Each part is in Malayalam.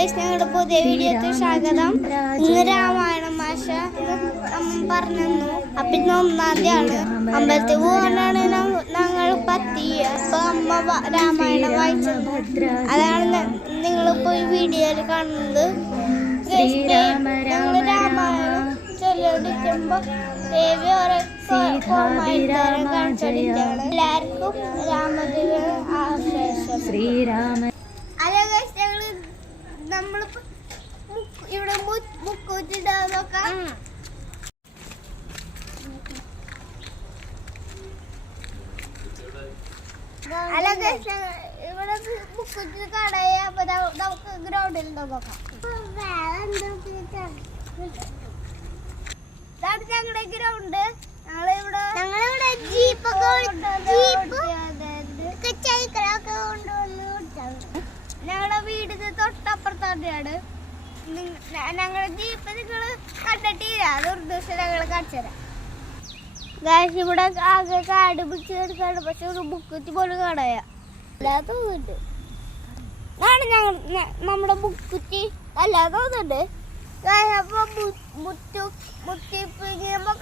ഗൈസ്, ഞങ്ങളുടെ പുതിയ വീഡിയോക്ക് സ്വാഗതം. ഇന്ന് രാമായണം മാഷ പറഞ്ഞു. അപ്പൊ ഇന്ന് 1-ാം തീയതിയാണ്. അമ്പലത്തിൽ പോകാനാണ് ഞങ്ങൾ പറ്റിയ. അപ്പൊ അമ്മ രാമായണം വായിച്ചത്, അതാണ് നിങ്ങളിപ്പോ ഈ വീഡിയോയിൽ കാണുന്നത്. ഞങ്ങള് രാമായണം ചൊല്ലിക്കുമ്പോ ദേവി ഓരോ കാണിച്ചോണ്ടിരിക്കുകയാണ്. എല്ലാവർക്കും രാമദേവ ആശേഷം ശ്രീരാമ. ഹലോ ഗൈസ്, ഞങ്ങള് നമ്മളിപ്പോ ഇവിടെ ബുക്ക് വെച്ചിട്ടാ നോക്കാം. ഹലോ ഗൈസ്, ഇവിടെ ബുക്ക് വെച്ചിട്ട് കടയെ. അപ്പൊ നമുക്ക് ഗ്രൗണ്ടിൽ നോക്കാം. ഇതാണ് ഞങ്ങളുടെ ഗ്രൗണ്ട്. ഞങ്ങളിവിടെ ഞങ്ങളുടെ വീടിന് തൊട്ടപ്പുറത്താണ്. ഞങ്ങളുടെ ജീപ്പ് നിങ്ങൾ കണ്ടിട്ടില്ല, അത് ഒരു ദിവസം ഞങ്ങൾ കാണിച്ചുതരാം. ഗായ്സ്, ഇവിടെ ആകെ കാട് പിടിച്ച് എടുക്കാണ്. പക്ഷെ ഒരു ബുക്ക് പോലും കാണായ അല്ലാതെ തോന്നുന്നുണ്ട്. നമ്മുടെ ബുക്കുറ്റി അല്ലാതെ തോന്നുന്നുണ്ട്. അപ്പൊ മുറ്റിപ്പിങ്ങുമ്പോ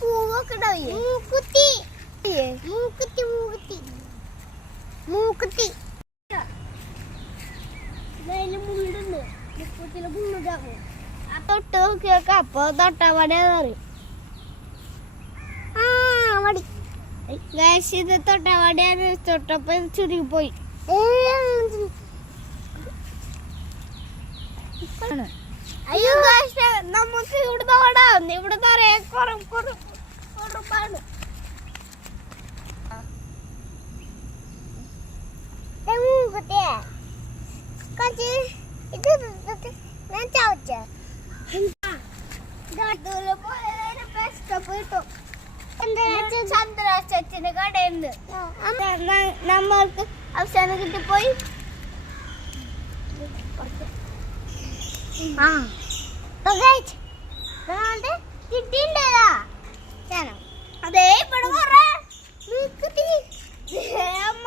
പൂവൊക്കെ ഉണ്ടാവില്ലേ? മൂക്കുത്തി മൂക്കുത്തി മൂക്കുത്തി മൂക്കുത്തി മുള്ളുണ്ട്. മുക്കുത്തില് മുള്ളുണ്ടാകും. ആ തൊട്ട് നോക്കിയൊക്കെ അപ്പൊ തൊട്ടാവടിയാന്ന് പറയും. വടി ഗായ്സ്, ഇത് തൊട്ടാവടിയാന്ന് തൊട്ടപ്പോ ചുരുങ്ങിപ്പോയി. അയ്യോ ഗായ്സ്, നമുക്ക് ഇവിടെ ഓടാം. ഇവിടെ നിറയെ കുറപ്പാണ്. ചന്ദ്രാച്ചന്റെ കടയുണ്ട്. നമ്മൾക്ക് അവസാനം കിട്ടിപ്പോയി. കിട്ടിണ്ടല്ലോ. അതേ ഇവിടെ കൊറേ അമ്മ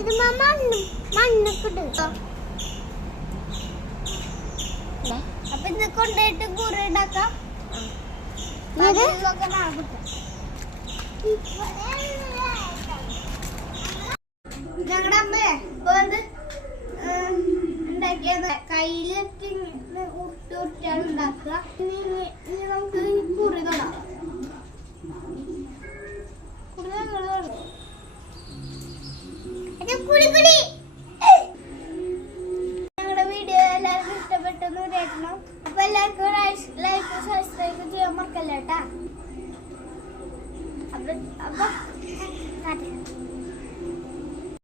ഇത് മണ്ണൊക്കെ. അപ്പൊ ഇത് കൊണ്ടുപോയിട്ട് കൂറ ഉണ്ടാക്കാം. ഞങ്ങളുടെ അമ്മ ഉണ്ടാക്കിയത് കയ്യിലൊക്കെ ഉരുട്ടാണ് ഉണ്ടാക്കുക. ഇനി നമുക്ക് കുറി തൊടാം. ഞങ്ങളുടെ വീഡിയോ എല്ലാവർക്കും ഇഷ്ടപ്പെട്ടെന്ന് വിചാരിക്കണം. അപ്പൊ എല്ലാവർക്കും ലൈക്ക് സബ്സ്ക്രൈബ് ചെയ്യാൻ മറക്കല്ലേട്ടാ.